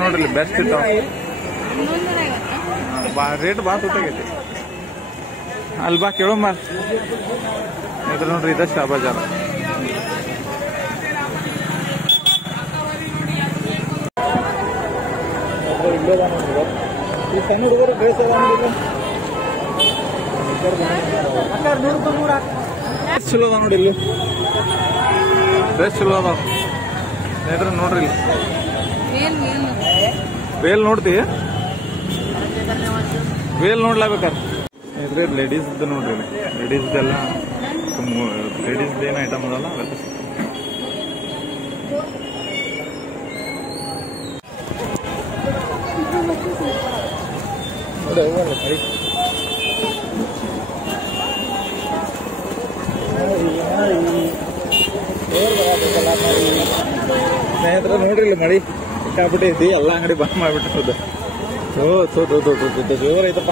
ನೋಡ್ರಿ ಬೆಸ್ಟ್ ಇರ್ತಾವ ರೇಟ್ ಭಾಳ ತುತ್ತಾಗೈತಿ ಅಲ್ಲಿ ಬಾ ಕೇಳೋ ಮಾರ್ ಇದ್ರ ನೋಡ್ರಿ ಇದ ಶಾ ಬಜಾರ್ ಈ ಸಣ್ಣ ಹುಡುಗರು ಡ್ರೆಸ್ ಚಲೋ ಅದ ನೋಡಿ ಇಲ್ಲಿ ಡ್ರೆಸ್ ಚಲೋ ಅದಾವ ಸ್ನೇಹಿತರೆ ನೋಡ್ರಿ ಇಲ್ಲಿ ವೇಲ್ ನೋಡ್ತಿ ವೇಲ್ ನೋಡ್ಲಾಬೇಕಾರೆ ಸ್ನೇಹಿತರೆ ಲೇಡೀಸ್ ನೋಡ್ರಿ ಲೇಡೀಸ್ದೆಲ್ಲ ಲೇಡೀಸ್ ಏನು ಐಟಮ್ ಅದಲ್ಲ ಅವೆಲ್ಲ ಸ್ನೇಹಿತರೆ ನೋಡ್ರಿ ಇಲ್ಲಿ ಮಳಿ ಸಿಕ್ಕಾಬಿಟ್ಟೈತಿ ಎಲ್ಲ ಅಂಗಡಿ ಬಂದ್ ಮಾಡ್ಬಿಟ್ಟಿರೋದು ಜೋರ್ ಐತಪ್ಪ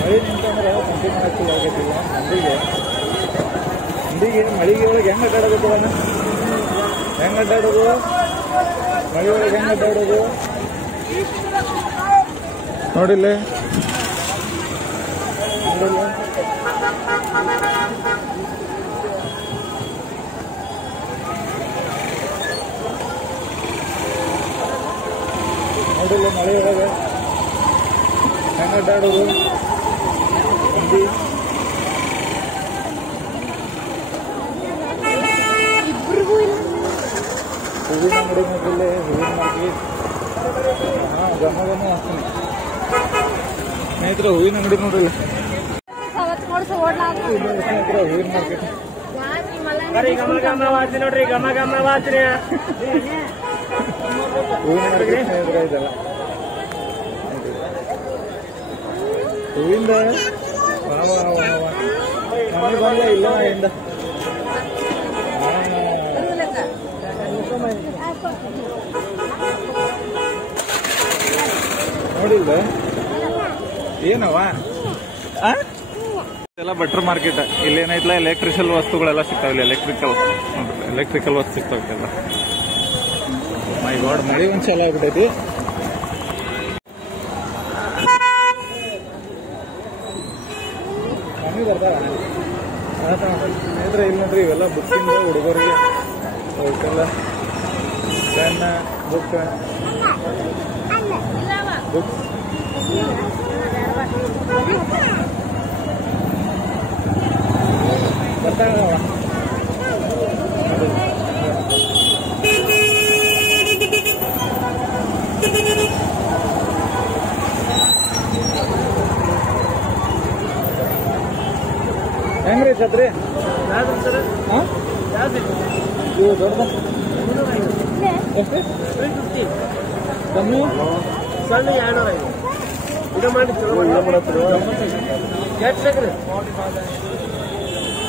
ಮಳಿ ನಿಂತಂದ್ರೆ ಸಂತಿ ಮಾಡಕ್ಕಿಲ್ಲ ಆಗತ್ತಿಲ್ಲ ಮಂದಿಗೆ ಮಳಿಗೆ ಒಳಗೆ ಹೆಂಗ್ ಅಡ್ಡಾಡೋದು ಹೆಂಗ್ ಅಡ್ಡಾಡೋದು ಮಳಿ ಒಳಗೆ ಹೆಂಗ್ ಅಡ್ಡಾಡೋದು ನೋಡಿಲ್ಲ ನೋಡಿಲ್ಲ ಮಳೆ ಒಳಗೆ ಹೆಂಗ್ ಅಡ್ಡಾಡೋದು ಮಂದಿ ಹೂವಿನ ಅಂಗಡಿ ನೋಡಿಲ್ಲ ಹೂವಿನ ಮಾರ್ಕೆಟ್ ಗಮ ಹಾಕ್ತೀನಿ ಸ್ನೇಹಿತರೆ ಹೂವಿನ ಅಂಗಡಿ ನೋಡ್ರಿಲ್ಲ ಸ್ನೇಹಿತರೆ ಹೂವಿನ ಮಾರ್ಕೆಟ್ ಹೂವಿನ ಮಾರ್ಕೆಟ್ ಸ್ನೇಹಿತರೆ ಇದೆಲ್ಲ ಹೂವಿಂದ ಮನೆ ಬಂದ ಇಲ್ಲ ಇಂದ ನೋಡಿಲ್ವ ಏನವ ಎಲ್ಲ ಬಟ್ರ್ ಮಾರ್ಕೆಟ್ ಇಲ್ಲೇನೈತ್ಲ ಎಲೆಕ್ಟ್ರಿಕಲ್ ವಸ್ತುಗಳೆಲ್ಲ ಸಿಗ್ತಾವಿಲ್ಲ ಎಲೆಕ್ಟ್ರಿಕಲ್ ವಸ್ತು ಸಿಗ್ತಾವೆಲ್ಲ ಮೈ ಗಾಡ್ ಮಳೆ ಒಂದ್ ಚಲ ಆಗ್ಬಿಟ್ಟೈತಿ ಮಮ್ಮಿ ಬರ್ತಾರ ಸ್ನೇಹಿತರೆ ಇಲ್ಲಿ ನೋಡ್ರಿ ಇವೆಲ್ಲ ಬುಕ್ಕಿಂದ ಹುಡುಗರಿಗೆ ಅವಕ್ಕೆಲ್ಲ ಪೆನ್ ಬುಕ್ ಬರ್ತಾವ ಹೆಂಗ್ರಿ ಛತ್ರಿ ಇವು ದೊಡ್ಡ ಎಷ್ಟು ಕಮ್ಮಿ ಸಣ್ಣ 200 ಇದು ಮಾಡಿ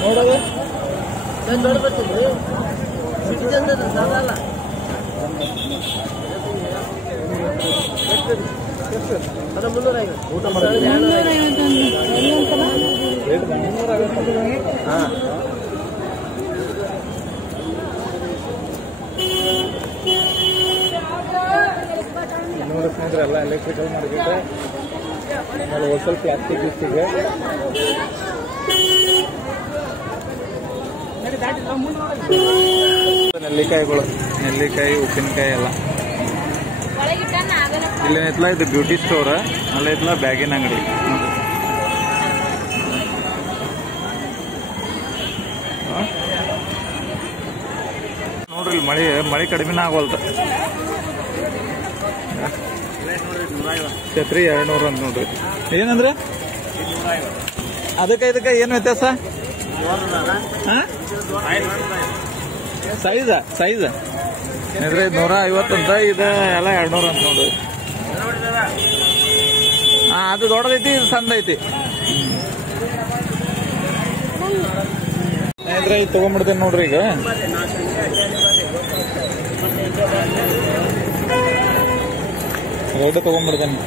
ನೋಡೋದು ದೊಡ್ಡ ಬರ್ತೀವಿ ಅದ 350 ಊಟ ಮಾಡಿ ನೋಡಿ ಸ್ನೇಹಿತರೆ ಎಲ್ಲ ಎಲೆಕ್ಟ್ರಿಕಲ್ ಮಾರ್ಕೆಟ್ ಹೋಲ್ಸೇಲ್ ಪ್ಲಾಸ್ಟಿಕ್ ಗಿಸ್ಟಿಗೆ ನೆಲ್ಲಿಕಾಯಿ ಉಪ್ಪಿನಕಾಯಿ ಎಲ್ಲ ಇಲ್ಲೇನೈತ್ಲ ಇದು ಬ್ಯೂಟಿ ಸ್ಟೋರ್ ಅಲ್ಲೈತ್ಲ ಬ್ಯಾಗಿನ ಅಂಗಡಿ ನೋಡ್ರಿ ಮಳೆ ಕಡಿಮೆನ ಆಗೋಲ್ತ ಛತ್ರಿ 200 ಅಂತ ನೋಡ್ರಿ ಏನಂದ್ರೆ ಅದಕ್ಕೆ ಏನು ವ್ಯತ್ಯಾಸ ಸೈಜ್ ಇದ್ರೆ 150 ಅಂತ ಇದು ಎಲ್ಲ 200 ಅಂತ ನೋಡ್ರಿ ಅದು ದೊಡ್ಡದೈತಿ ಇದು ಸಣ್ಣ ಐತಿ ಸ್ನೇಹಿತರೆ ಇದು ತಗೊಂಡ್ಬಿಡ್ತೇನೆ ನೋಡ್ರಿ. ಈಗ ರೆಡ್ ತಗೊಂಡ್ಬಿಡ್ತೇನೆ.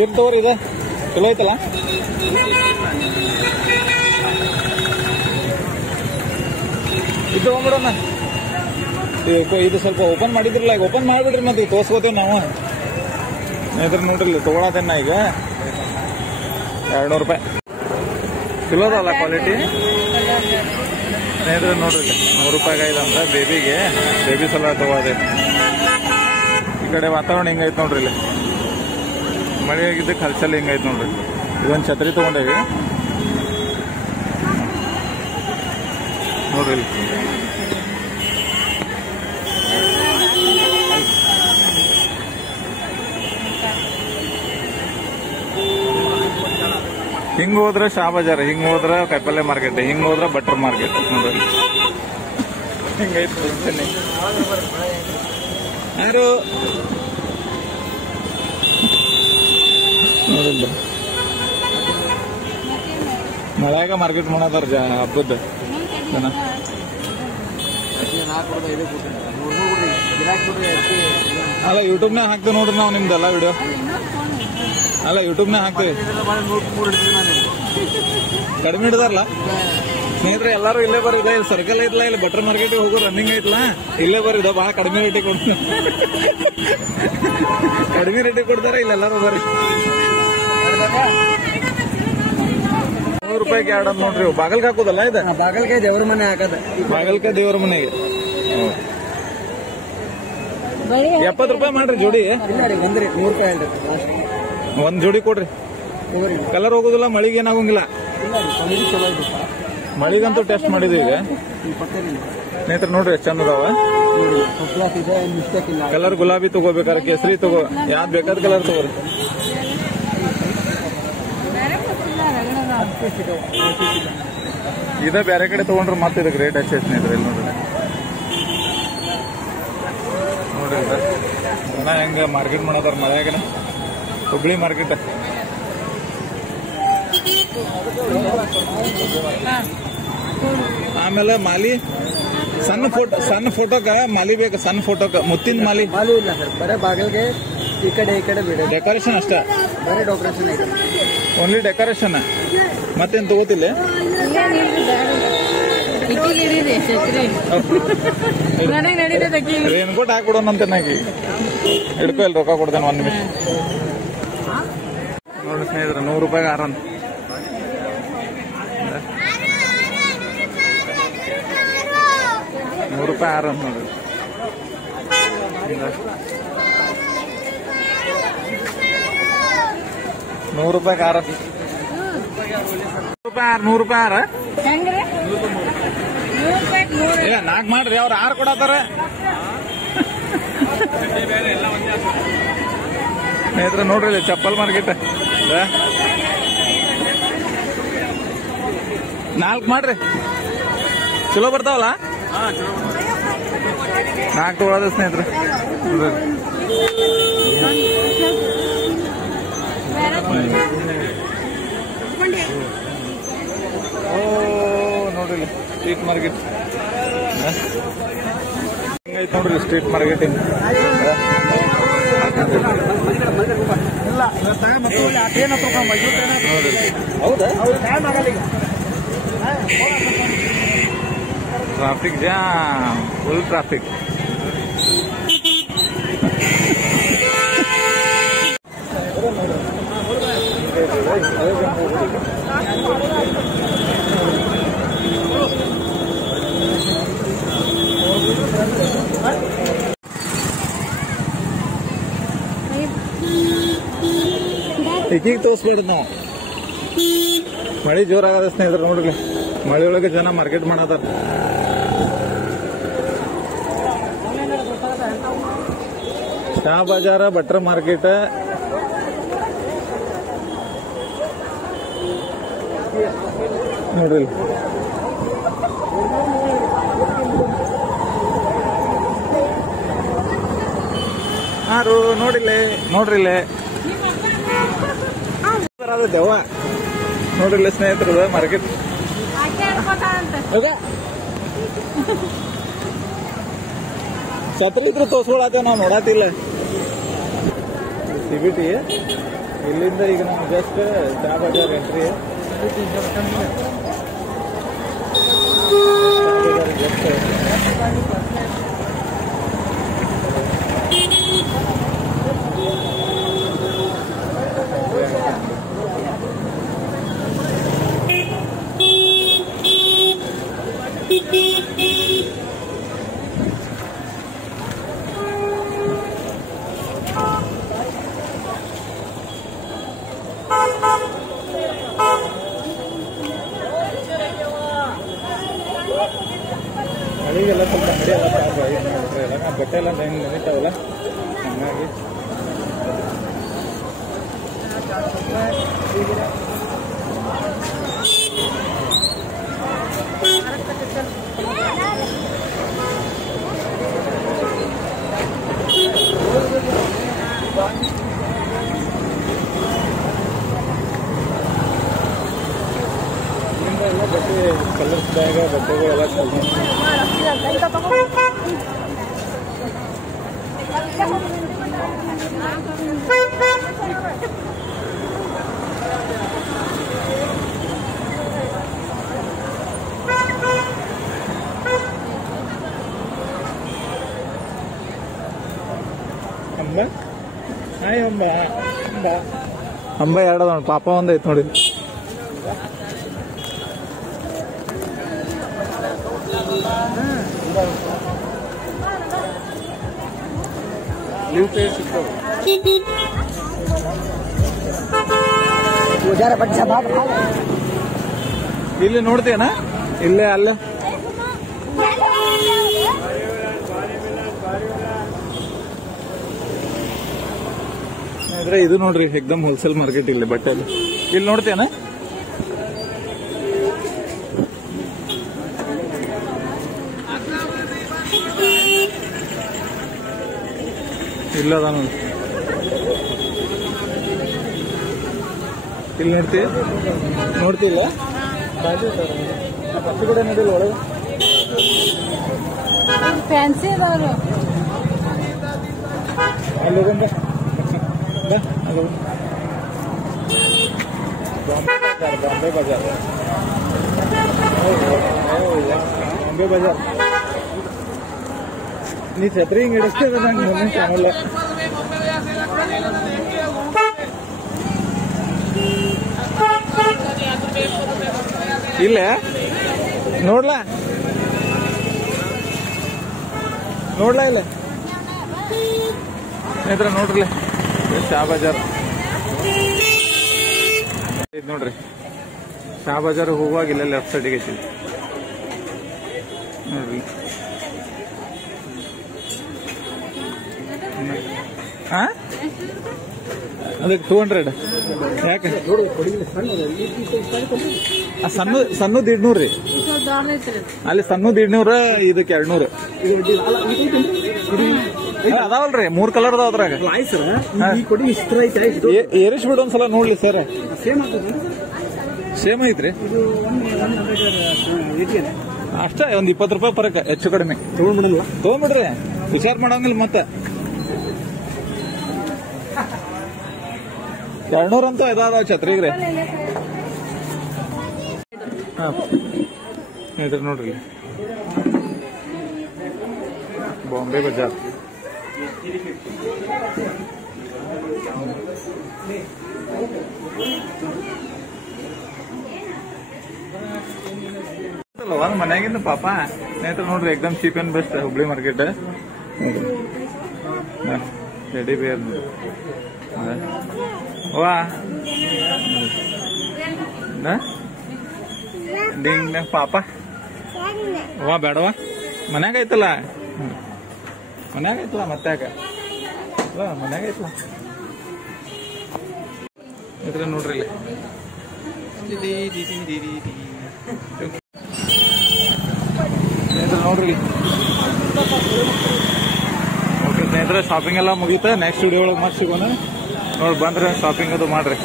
ಏನ್ ತಗೋರಿ ಇದೆ ಚಲೋ ಐತಲ್ಲ. ಇದು ತಗೊಂಡ್ಬಿಡೋಣ. ಇದು ಸ್ವಲ್ಪ ಓಪನ್ ಮಾಡಿದ್ರಲ್ಲ, ಈಗ ಓಪನ್ ಮಾಡಿಬಿಡ್ರಿ ಮತ್ತೆ ತೋರ್ಸ್ಕೋತೇವೆ ನಾವು. ಸ್ನೇಹಿತರೆ ನೋಡ್ರಿ ತಗೊಳತೇನ ಈಗ 200 ರೂಪಾಯಿ. ಚಲೋ ಅದಲ್ಲ ಕ್ವಾಲಿಟಿ ಸ್ನೇಹಿತರೆ. ನೋಡ್ರಿ 100 ರೂಪಾಯಿಗೆ ಐದಂತ ಬೇಬಿಗೆ, ಬೇಬಿ ಸಲ ತಗೋದೆ. ಈ ಕಡೆ ವಾತಾವರಣ ಹಿಂಗೈತೆ ನೋಡ್ರಿ. ಇಲ್ಲಿ ಮಳೆ ಆಗಿದ್ದಕ್ಕೆ ಹಲ್ಸಲ್ಲಿ ಹಿಂಗೈತೆ ನೋಡ್ರಿ. ಇದೊಂದು ಛತ್ರಿ ತಗೊಂಡೇವಿ ನೋಡ್ರಿ. ಇಲ್ಲಿ ಹಿಂಗ್ ಹೋದ್ರೆ ಶಾ ಬಜಾರ್, ಹಿಂಗ್ ಹೋದ್ರೆ ಕಾಯಿಪಲ್ಲೆ ಮಾರ್ಕೆಟ್, ಹಿಂಗ್ ಹೋದ್ರೆ ಬಟರ್ ಮಾರ್ಕೆಟ್ ನೋಡ್ರಿ. ಹಿಂಗೈತೆ ಯಾರು ನೋಡಿಲ್ಲ. ಮಳ್ಯಾಗ ಮಾರ್ಕೆಟ್ ಮಾಡತಾರ ಹಬ್ಬದ ಜನ. ಅಲ್ಲ ಯೂಟ್ಯೂಬ್ನಾಗ ಹಾಕ್ತೇವೆ ನೋಡ್ರಿ ನಾವು ನಿಮ್ದೆಲ್ಲ ವಿಡಿಯೋ. ಅಲ್ಲ ಯೂಟ್ಯೂಬ್ನಾಗ ಹಾಕ್ತೇವೆ. ಕಡಿಮೆ ಹಿಡಿದಾರಲ್ಲ ಸ್ನೇಹಿತರೆ. ಎಲ್ಲಾರು ಇಲ್ಲೇ ಬರ್ರಿ. ಇಲ್ಲ ಸರ್ಕಲ್ ಐತ್ಲಾ, ಇಲ್ಲಿ ಬಟರ್ ಮಾರ್ಕೆಟ್ ಹೋಗೋ ರನ್ನಿಂಗ್ ಐತ್ಲಾ, ಇಲ್ಲೇ ಬರ್ರಿ. ಭಾಳ ಕಡಿಮೆ ರೇಟಿಗೆ ಕೊಡ್ತಾರೆ. ಕಡಿಮೆ ರೇಟಿಗೆ ಕೊಡ್ತಾರೆ ಇಲ್ಲೆಲ್ಲಾರು ಬರ್ರಿ. 100 ರೂಪಾಯಿಗೆ 2 ಅಂತ ನೋಡ್ರಿ. ಬಾಗಲ್ಗೆ ಹಾಕೋದಲ್ಲ ಇದು? ಬಾಗಲ್ಕಾಯಿ ದೇವ್ರ ಮನೆ ಹಾಕದ. ಬಾಗಲ್ಕಾಯಿ ದೇವ್ರ ಮನೆಗೆ 70 ರೂಪಾಯಿ ಮಾಡ್ರಿ ಜೋಡಿ. ಬಂದ್ರಿ 100 ರೂಪಾಯಿ ಅಲ್ರಿ. ಒಂದ್ ಜೋಡಿ ಕೊಡ್ರಿ. ಕಲರ್ ಹೋಗೋದಿಲ್ಲ, ಮಳಿಗೆ ಏನಾಗೋಂಗಿಲ್ಲ. ಮಳಿಗಂತೂ ಟೆಸ್ಟ್ ಮಾಡಿದೀವಿ ಈಗ ಸ್ನೇಹಿತರೆ. ನೋಡ್ರಿ ಎಷ್ಟು ಚಂದ ಅದಾವ. ಕಲರ್ ಗುಲಾಬಿ ತಗೋಬೇಕಾರೆ ಕೇಸರಿ ತಗೋ, ಯಾವ್ದು ಬೇಕಾದ ಕಲರ್ ತಗೋರಿ. ಇದೇ ಬೇರೆ ಕಡೆ ತಗೊಂಡ್ರೆ ಮತ್ತೆ ಇದಕ್ಕೆ ರೇಟ್ ಹೆಚ್ಚು ಸ್ನೇಹಿತರೆ. ಇಲ್ಲಿ ನೋಡ್ರಿ ನೋಡ್ರಿ ಜನ ಹೆಂಗ ಮಾರ್ಕೆಟ್ ಮಾಡೋದಾರ ಮಳೆಯಾಗನ. ಹುಬ್ಳಿ ಮಾರ್ಕೆಟ್. ಆಮೇಲೆ ಮಾಲಿ ಸಣ್ಣ ಫೋಟೋಕ ಮಾಲಿ ಬೇಕು. ಸಣ್ಣ ಫೋಟೋಕ ಮುತ್ತಿನ ಮಾಲಿ ಇಲ್ಲ ಸರ್, ಬರೇ ಬಾಗಲ್ಗೆ ಈ ಕಡೆ ಬಿಡ. ಡೆಕೋರೇಷನ್ ಅಷ್ಟ, ಬರೀ ಡೆಕೋರೇಷನ್ ಐತೆ. ಓನ್ಲಿ ಡೆಕೋರೇಷನ್, ಮತ್ತೇನ್ ತಗೋತಿಲ್ಲ. ರೇನ್ಕೋಟ್ ಹಾಕೊಡೋಣಂತೆ ನಾಗಿ ಹಿಡ್ಕೊ. ಇಲ್ಲಿ ರೊಕ್ಕ ಕೊಡ್ತೇನೆ 1 ನಿಮಿಷ. ನೋಡಿ ಸ್ನೇಹಿತರೆ 100 ರೂಪಾಯಿಗೆ 6 ಅಂತ. 100 ರೂಪಾಯಿ 6 ಅಂತ ನೋಡ್ರಿ. 100 ರೂಪಾಯಿಗೆ 6. 100 ರೂಪಾಯಿ 6. ಇಲ್ಲ 4 ಮಾಡ್ರಿ, ಅವ್ರು 6 ಕೊಡತ್ತಾರ. ಸ್ನೇಹಿತರೆ ನೋಡ್ರಿ ಚಪ್ಪಲ್ ಮಾರ್ಕೆಟ್ 4 ಮಾಡ್ರಿ. ಚಲೋ ಬರ್ತಾವಲ್ಲ. 4 ತಗೊಳ್ಳೋದು ಸ್ನೇಹಿತರೆ. ಓ ನೋಡ್ರಿ ಸ್ಟ್ರೀಟ್ ಮಾರ್ಕೆಟ್ ಹೆಂಗೈತೆ ನೋಡ್ರಿ. Street marketing traffic jam, full traffic. ಈಗ ತೋರಿಸ್ಬೇಡ್ರಿ ನಾವು. ಮಳೆ ಜೋರಾಗದ ಸ್ನೇಹಿತರೆ ನೋಡ್ರಿ. ಮಳೆ ಒಳಗೆ ಜನ ಮಾರ್ಕೆಟ್ ಮಾಡತಾರ. ಶಾ ಬಜಾರ, ಬಟ್ರ್ ಮಾರ್ಕೆಟ್, ನೋಡ್ರಿ. ಹಾರು ನೋಡ್ರಿಲ್ಲೇ ದೆವ್ವ ನೋಡ್ರಿ ಸ್ನೇಹಿತರದ ಮಾರ್ಕೆಟ್ ಛತ್ರಿ ಇದ್ರು ತೋರ್ಸ್ಕೊಳತ್ತೇವ್ ನಾವು ನೋಡಾತಿಲ್ಲ. ಸಿಬಿಟಿ ಇಲ್ಲಿಂದ ಈಗ ನಾವು ಜಸ್ಟ್ ಚಾ ಬಜಾರ್ ಎಂಟ್ರಿ. ಮಳೆಗೆಲ್ಲ ಸ್ವಲ್ಪ ಅಂಗಡಿ ಎಲ್ಲ ಎಲ್ಲ ಬಟ್ಟೆ ಎಲ್ಲ ನೆನಿತಾವಲ್ಲ ಹಂಗಾಗಿ ಎಲ್ಲ ಬಟ್ಟೆ ಕಲರ್ಸ್ ಬ್ಯಾಗ ಬಟ್ಟೆಗಳೆಲ್ಲ ಅಂಬ ಎರಡದ ಪಾಪ ಒಂದೈತ್ ನೋಡಿ. ಇಲ್ಲಿ ನೋಡ್ತೀಯನ ಇಲ್ಲೇ ಅಲ್ಲ ಇದು ನೋಡ್ರಿ ಎಕ್ದಮ್ ಹೋಲ್ಸೇಲ್ ಮಾರ್ಕೆಟ್ ಇಲ್ಲಿ ಬಟ್ಟೆ ಇಲ್ಲಿ ನೋಡ್ತೀಯನ. ಇಲ್ಲ ಅದ ನೋಡಿ ಇಲ್ಲಿ ನೋಡ್ತಿಲ್ಲ ಪಚ್ಚಿ ಕಡೆ ನೋಡಿಲ್ಲ ಒಳಗೆ ಫ್ಯಾನ್ಸಿ ಅದಾವ್ರು ಅಲ್ಲಿ ಹೋಗಂಬ ಬಾಂಬೆ ಬಜಾರ್ ಬಾಂಬೆ ಬಜಾರ್ ನೀ ಛತ್ರಿ ಹಿಂಗೆ ಹಿಡಿಸ್ತೇವೆ ನಂಗೆ ಮುಂದಿನ ಚಾನಲ್ ಇಲ್ಲೇ ನೋಡ್ಲಾ ಇಲ್ಲ ಸ್ನೇಹಿತರೆ ನೋಡ್ರಿ ಶಾ ಬಜಾರ್ ಇದು ನೋಡ್ರಿ ಶಾ ಬಜಾರ್ ಹೋಗುವಾಗ ಇಲ್ಲ ಲೆಫ್ಟ್ ಸೈಡಿಗೆ ಐತಿ ನೋಡ್ರಿ. ಅದಕ್ಕೆ 200 ಯಾಕೆ ಸಣ್ಣದು 200 ರೀ ಅಲ್ಲಿ ಸಣ್ಣದು 200 ಇದಕ್ಕೆ 200 ಅದಾವಲ್ರಿ 3 ಕಲರ್ ಅದಾವ ಅದ್ರಾಗ ಏರಿಸ್ ಬಿಡು ಒಂದ್ಸಲ ನೋಡ್ಲಿ ಸರ್. ಸೇಮ್ ಐತ್ರಿ ಅಷ್ಟೇ ಒಂದ್ 20 ರೂಪಾಯಿ ಫರಕ್ ಹೆಚ್ಚು ಕಡಿಮೆ ತಗೊಂಡ್ಬಿಡ್ರಿ ವಿಚಾರ ಮಾಡಂಗಿಲ್ಲ ಮತ್ತೆ 200 ಅಂತೂ ಇದಾವ ಛತ್ರಿಗ್ರಿ. ಇದ್ರ ನೋಡ್ರಿ ಬಾಂಬೆ ಬಜಾರ್ ಒಂದ್ ಮನ್ಯಾಗಿಂದ ಪಾಪ ಸ್ನೇಹಿತರು ನೋಡ್ರಿ ಎಕ್ದಮ್ cheap and best Hubli market ready ಬೇರ್ ವಾ ಡಿಂಗ್ ಪಾಪ ವಾ ಬೇಡವಾ ಮನ್ಯಾಗ ಐತಲ್ಲ ಮತ್ತ್ಯಾಕ ಮನ್ಯಾಗ ಐತಲ್ಲ ಇದ್ರ ನೋಡ್ರಿ ನೋಡ್ರಿ ಓಕೆ ಸ್ನೇಹಿತರೆ ಶಾಪಿಂಗ್ ಎಲ್ಲ ಮುಗೀತ ನೆಕ್ಸ್ಟ್ ವಿಡಿಯೋ ಒಳಗೆ ಮತ್ತೆ ಸಿಗೋಣ ನೋಡಿ ಬಂದ್ರೆ ಶಾಪಿಂಗ್ ಅದು ಮಾಡ್ರಿ.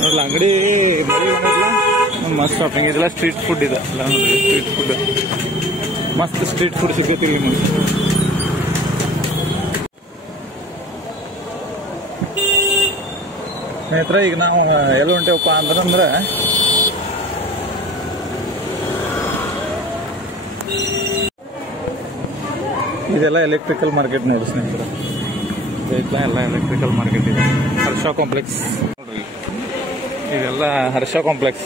ನೋಡ್ಲ ಅಂಗಡಿ ಮಸ್ತ್ ಶಾಪಿಂಗ್ ಇದೆಲ್ಲ ಸ್ಟ್ರೀಟ್ ಫುಡ್ ಇದೆ ಎಲ್ಲ ನೋಡ್ರಿ ಸ್ಟ್ರೀಟ್ ಫುಡ್ ಮಸ್ತ್ ಸ್ಟ್ರೀಟ್ ಫುಡ್ ಸಿಗ್ತೈತಿ ನಿಮಗೆ. ಸ್ನೇಹಿತರೆ ಈಗ ನಾವು ಎಲ್ಲಿ ಹೊಂಟೇವಪ್ಪ ಅಂದ್ರೆ ಇದೆಲ್ಲ ಎಲೆಕ್ಟ್ರಿಕಲ್ ಮಾರ್ಕೆಟ್ ನೋಡಿ ಸ್ನೇಹಿತರೆ. ಎಲ್ಲ ಎಲೆಕ್ಟ್ರಿಕಲ್ ಮಾರ್ಕೆಟ್ ಇದೆ. ಹರ್ಷ ಕಾಂಪ್ಲೆಕ್ಸ್ ನೋಡ್ರಿ, ಇದೆಲ್ಲ ಹರ್ಷ ಕಾಂಪ್ಲೆಕ್ಸ್.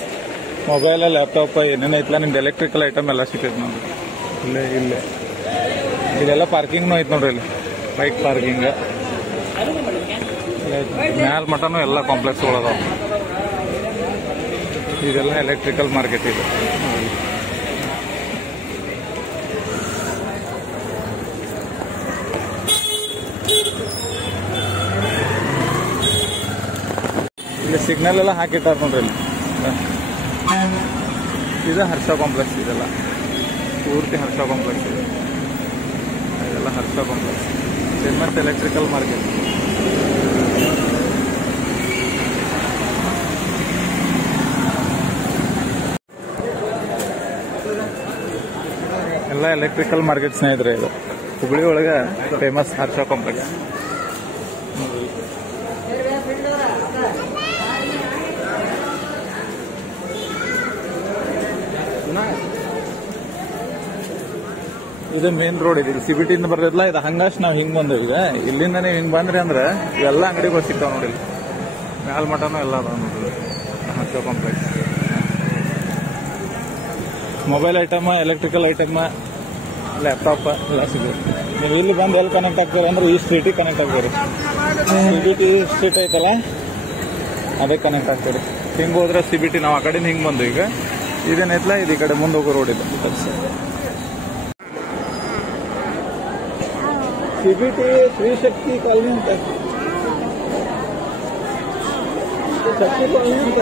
ಮೊಬೈಲ್ ಲ್ಯಾಪ್ಟಾಪ್ ಏನೇನು ಐತಲ್ಲ ನಿಮ್ದು ಎಲೆಕ್ಟ್ರಿಕಲ್ ಐಟಮ್ ಎಲ್ಲ ಸಿಗ್ತೈತೆ ನೋಡ್ರಿ. ಇಲ್ಲೇ ಇದೆಲ್ಲ ಪಾರ್ಕಿಂಗ್ನು ಐತೆ ನೋಡ್ರಿ. ಇಲ್ಲಿ ಬೈಕ್ ಪಾರ್ಕಿಂಗ್ ಮ್ಯಾಲ್ ಮಟನು ಎಲ್ಲ ಕಾಂಪ್ಲೆಕ್ಸ್ ಒಳಗವ. ಇದೆಲ್ಲ ಎಲೆಕ್ಟ್ರಿಕಲ್ ಮಾರ್ಕೆಟ್ ಇದೆ. ಇಲ್ಲಿ ಸಿಗ್ನಲ್ ಎಲ್ಲ ಹಾಕಿಟ್ಟಾರ ನೋಡ್ರಿ. ಇಲ್ಲಿ ಇದು ಹರ್ಷ ಕಾಂಪ್ಲೆಕ್ಸ್. ಇದೆಲ್ಲ ಪೂರ್ತಿ ಹರ್ಷ ಕಾಂಪ್ಲೆಕ್ಸ್ ಇದೆ. ಇದೆಲ್ಲ ಹರ್ಷ ಕಾಂಪ್ಲೆಕ್ಸ್ ಫೇಮಸ್ ಎಲೆಕ್ಟ್ರಿಕಲ್ ಮಾರ್ಕೆಟ್. ಎಲ್ಲ ಎಲೆಕ್ಟ್ರಿಕಲ್ ಮಾರ್ಕೆಟ್ ಸ್ನೇಹಿತರೆ. ಇದು ಹುಬ್ಳಿ ಒಳಗೆ ಫೇಮಸ್ ಹರ್ಷ ಕಾಂಪ್ಲೆಕ್ಸ್. ಇದು ಮೇನ್ ರೋಡ್ ಇದೆ. CBT ಇಂದ ಬರ್ತೈತಲ್ಲ ಇದು. ಹಂಗಾಶ್ ನಾವ್ ಹಿಂಗ್ ಬಂದೇವ್. ಈಗ ಇಲ್ಲಿಂದಾನೆ ಹಿಂಗ್ ಬಂದ್ರಿ ಅಂದ್ರೆ ಎಲ್ಲ ಅಂಗಡಿಗಳು ಸಿಗ್ತಾವ ನೋಡಿ. ಮ್ಯಾಲ್ ಮಟನು ಎಲ್ಲ ಅದಾವ ನೋಡ್ರಿ Harsha complex. Mobile item, electrical item, laptop ಎಲ್ಲ ಸಿಗುತ್ತೆ. ನೀವು ಇಲ್ಲಿ ಬಂದು ಎಲ್ಲಿ ಕನೆಕ್ಟ್ ಆಗ್ತೀರಿ ಅಂದ್ರೆ ಈ ಸ್ಟ್ರೀಟಿಗೆ ಕನೆಕ್ಟ್ ಆಗ್ತೀರಿ. CBT ಸ್ಟ್ರೀಟ್ ಐತಲ್ಲ ಅದೇ ಕನೆಕ್ಟ್ ಆಗ್ತೀರಿ. ಹಿಂಗೆ ಹೋದ್ರೆ CBT ನಾವು ಆ ಕಡೆಯಿಂದ ಹಿಂಗೆ ಬಂದು ಈಗ ಇದೇನೈತಲ್ಲ ಇದು ಈ ಕಡೆ ಮುಂದೆ ಹೋಗೋ ರೋಡ್ ಇದೆ. CBT ಶ್ರೀ ಶಕ್ತಿ ಕಾಲನಿ ಅಂತ, ಶಕ್ತಿ ಕಾಲನಿ ಅಂತ.